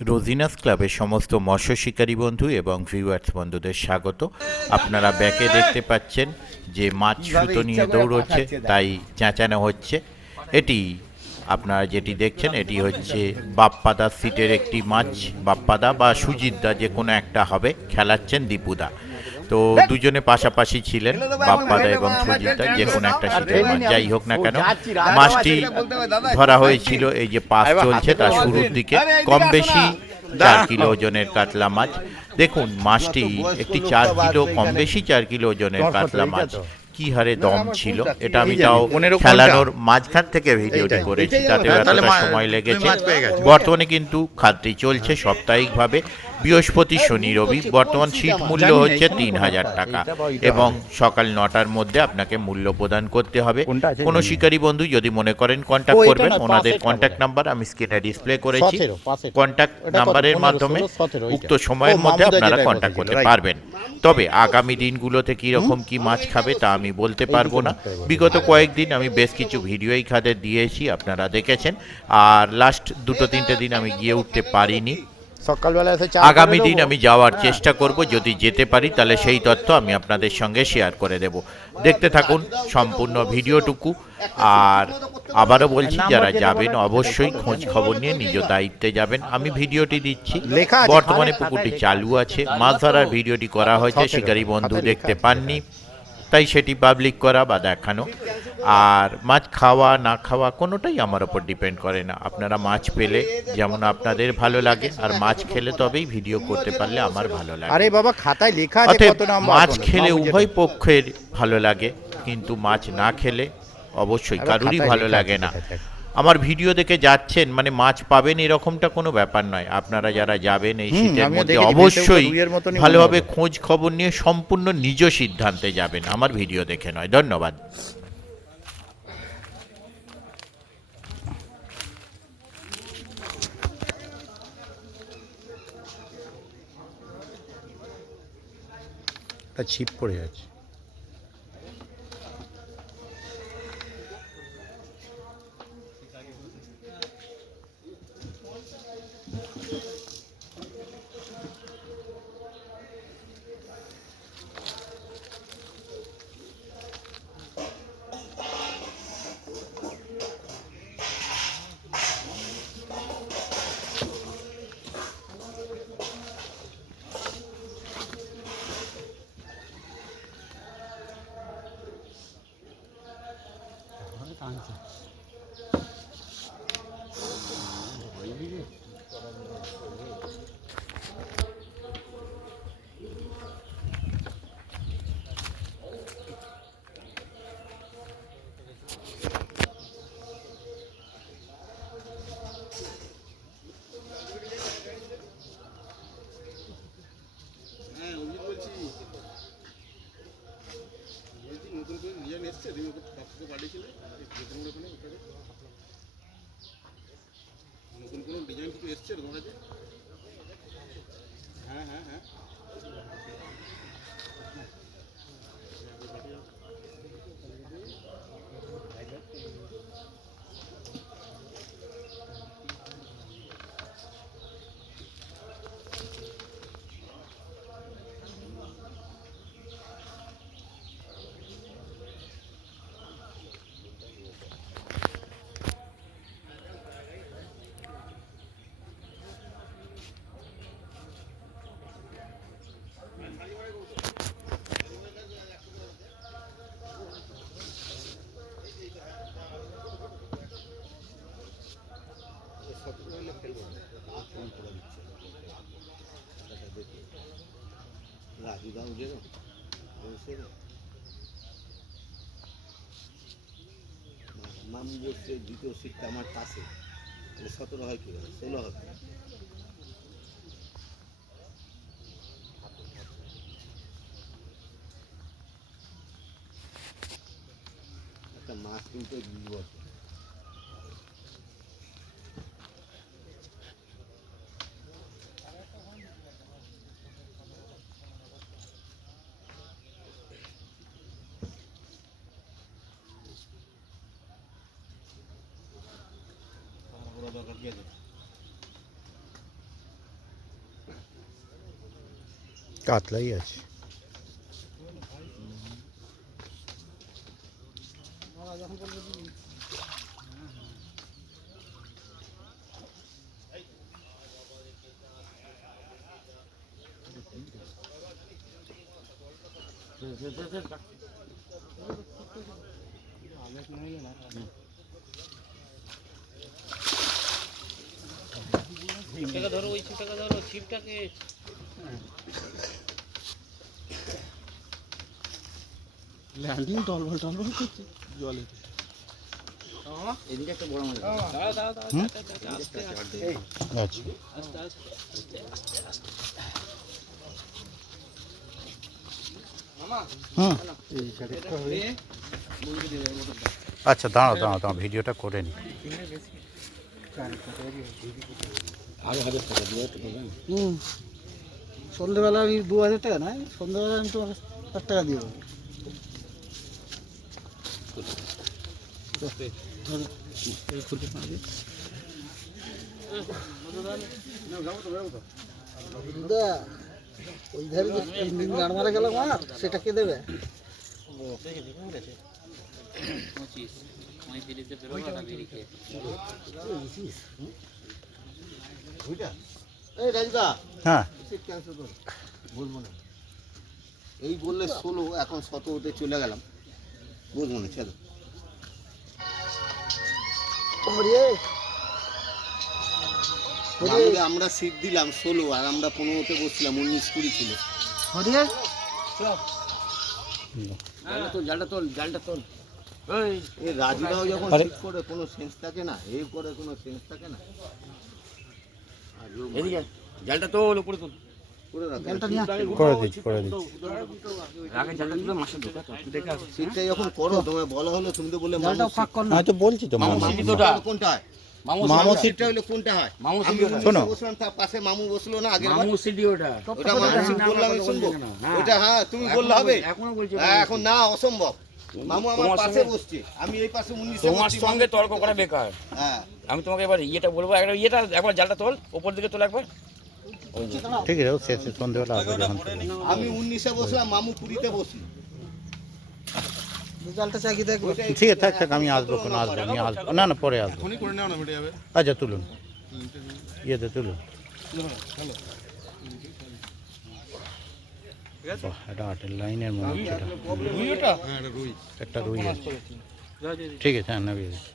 রোজিনাস ক্লাবের সমস্ত মৎস্য শিকারী বন্ধু এবং ভিউয়ার্স বন্ধুদের স্বাগত। আপনারা ব্যাকে দেখতে পাচ্ছেন যে মাছ সুতো নিয়ে দৌড়চ্ছে, তাই চেঁচানো হচ্ছে। এটি আপনারা যেটি দেখছেন এটি হচ্ছে বাপ্পাদা সিটের একটি মাছ। বাপ্পাদা বা সুজিতদা যে কোনো একটা হবে, খেলাচ্ছেন দীপুদা। তো দুজনে পাশাপাশি ছিলেন, বাপ্পাদা এবং সুজিতদা, যে কোনো একটা সিটের মাছ যাই হোক না কেন। মাছটি ধরা হয়েছিল, এই যে পাস চলছে তার শুরুর দিকে, কম বেশি 4 কিলো ওজনের কাতলা মাছ। দেখুন মাছটি একটি 4 কিলো, কম বেশি 4 কিলো ওজনের কাতলা মাছ কি হারে দম ছিল, এটা আমি তাও খেলানোর মাঝখান থেকে ভিডিওটি করেছি, তাতে এতটা সময় লেগেছে। বর্তমানে কিন্তু খাদ্যটি চলছে সাপ্তাহিকভাবে, বৃহস্পতি শনি রবি। বর্তমান সিট মূল্য হচ্ছে 3,000 টাকা এবং সকাল 9টার মধ্যে আপনাকে মূল্য প্রদান করতে হবে। কোনো শিকারী বন্ধু যদি মনে করেন কন্ট্যাক্ট করবেন, ওনাদের কন্ট্যাক্ট নাম্বার আমি স্ক্রিনে ডিসপ্লে করেছি। কন্ট্যাক্ট নাম্বারের মাধ্যমে উক্ত সময়ের মধ্যে আপনারা কন্ট্যাক্ট করতে পারবেন। তবে আগামী দিনগুলোতে কীরকম কী মাছ খাবে তা আমি বলতে পারবো না। বিগত কয়েকদিন আমি বেশ কিছু ভিডিও এই খাতে দিয়েছি, আপনারা দেখেছেন। আর লাস্ট 2-3টে দিন আমি গিয়ে উঠতে পারিনি। সকালবেলা এসে আগামী দিন আমি যাওয়ার চেষ্টা করব, যদি যেতে পারি তাহলে সেই তথ্য আমি আপনাদের সঙ্গে শেয়ার করে দেব। দেখতে থাকুন সম্পূর্ণ ভিডিওটুকু। আর আবারও বলছি, যারা যাবেন অবশ্যই খোঁজ খবর নিয়ে নিজ দায়িত্বে যাবেন। আমি ভিডিওটি দিচ্ছি, বর্তমানে পুকুরটি চালু আছে, মাছ ধরার ভিডিওটি করা হয়েছে, শিকারী বন্ধু দেখতে পাননি, তাই সেটি পাবলিক করা বা দেখানো। আর মাছ খাওয়া না খাওয়া কোনোটাই আমার ওপর ডিপেন্ড করে না। আপনারা মাছ পেলে যেমন আপনাদের ভালো লাগে, আর মাছ খেলে তবেই ভিডিও করতে পারলে আমার ভালো লাগে। আরে বাবা, খাতায় লেখা আছে অতএব কত নাম্বার। মাছ খেলে উভয় পক্ষের ভালো লাগে, কিন্তু মাছ না খেলে অবশ্যই কারুরই ভালো লাগে না। আমার ভিডিও দেখে যাচ্ছেন মানে মাছ পাবেন এরকমটা কোনো ব্যাপার নয়। আপনারা যারা যাবেন এই শীতের মধ্যে অবশ্যই ভালোভাবে খোঁজ খবর নিয়ে সম্পূর্ণ নিজ সিদ্ধান্তে যাবেন, আমার ভিডিও দেখে নয়। ধন্যবাদ। ছিপ পড়ে যাচ্ছে। নতুন কোনো ডিজাইন কিছু এসছে তোমার কাছে? হ্যাঁ হ্যাঁ হ্যাঁ, রাজুদাও যেন নাম বলছে দ্বিতীয় সিটটা আমার কাছে, 17 হয় কি 16 হবে। একটা মাছ কিন্তু 20 বছর। দরকার কি আছে? কাতলাই আছে। ছিপটাকে ধরো, ওই ছিপটাকে ধরো, ছিপটাকে ল্যান্ডিং টলবল করছে জলে। এদিকে একটা বড় মাছ। দাঁড়া দাঁড়া দাঁড়া, আস্তে আস্তে আচ্ছা আস্তে আস্তে। হুম আচ্ছা, দাঁড়াও দাঁড়াও দাঁড়াও, ভিডিওটা করে নি। আরো 1000 টাকা দিয়ে তো করবেন। সন্ধ্যেবেলা আমি 2000 টাকা নয়, সন্ধ্যেবেলা আমি তোমাকে 1 টাকা দিয়ে দেবো। দিদা, ওই ধারে যে 3 দিন গান মারা গেল আমার, সেটা কে দেবে? 25 35 বেরোবো না বেরিয়ে। এই রাজদা, হ্যাঁ সিট ক্যান্সেল করো, বলবো না। এই বললে 16, এখন 17 চলে গেলাম, বলবো না, ছেড়ে। মামুরে আমরা সিট দিলাম 16, আর আমরা 15-তে বসছিলাম, 19-20 ছিল। এই রাজুরাও যখন আরে। সিট করে কোনো সেন্স থাকে না, এই করে কোনো সেন্স থাকে না। এদিকে জালটা তোল, উপরে তোল, করে রাখো। জালটা নিয়ে আয়। করে দিচ্ছি করে দিচ্ছি। আগে জালটা তুলে মাছের ঢোকা তো, তুই দেখে আসো। সিটটা যখন করো, তোমায় বলা হলো, তুমি তো বললে জালটা ফাঁক কর না। আমি তো বলছি তো মামু মামা। সিটি তোটা। কোনটা হয়? মামু মামু সিটি সিটটা হলো কোনটা হয়? মামু আমি সিটি ওটা। শোনো। বসলাম, তার পাশে মামু বসলো না আগের বার? মামু সিটি ওটা। ওটা মামু সিট বললাম, আমি শুনবো। ওটা হ্যাঁ তুমি বললে হবে? এখনো বলছি হ্যাঁ, এখন না, অসম্ভব। মামু আমার তোমার পাশে সঙ্গে- বসছে, আমি এই পাশে 19-এ তোমার বসছি, সঙ্গে মামু- তর্ক করা বেকার। হ্যাঁ, আমি তোমাকে এবার ইয়েটা বলবো, একবার ইয়েটা একবার জালটা তোল, উপর দিকে তোল একবার। ওই যে। ঠিক আছে, ও শেষে সন্ধ্যেবেলা আসবে যখন। আমি 19-এ বসলাম, মামু 20-তে বসি। জালটা চাকি দেখবো। ওইটাই ঠিক আছে, থাক থাক, আমি আসবো, কোনো আসবো, আমি আসবো, না না পরে আসবো। আচ্ছা তুলুন, ইয়েতে তুলুন। বাহ, এটা আটের লাইনের মনে হচ্ছে এটা। একটা রুই আছে। ঠিক আছে, হ্যাঁ নামিয়ে দিচ্ছি।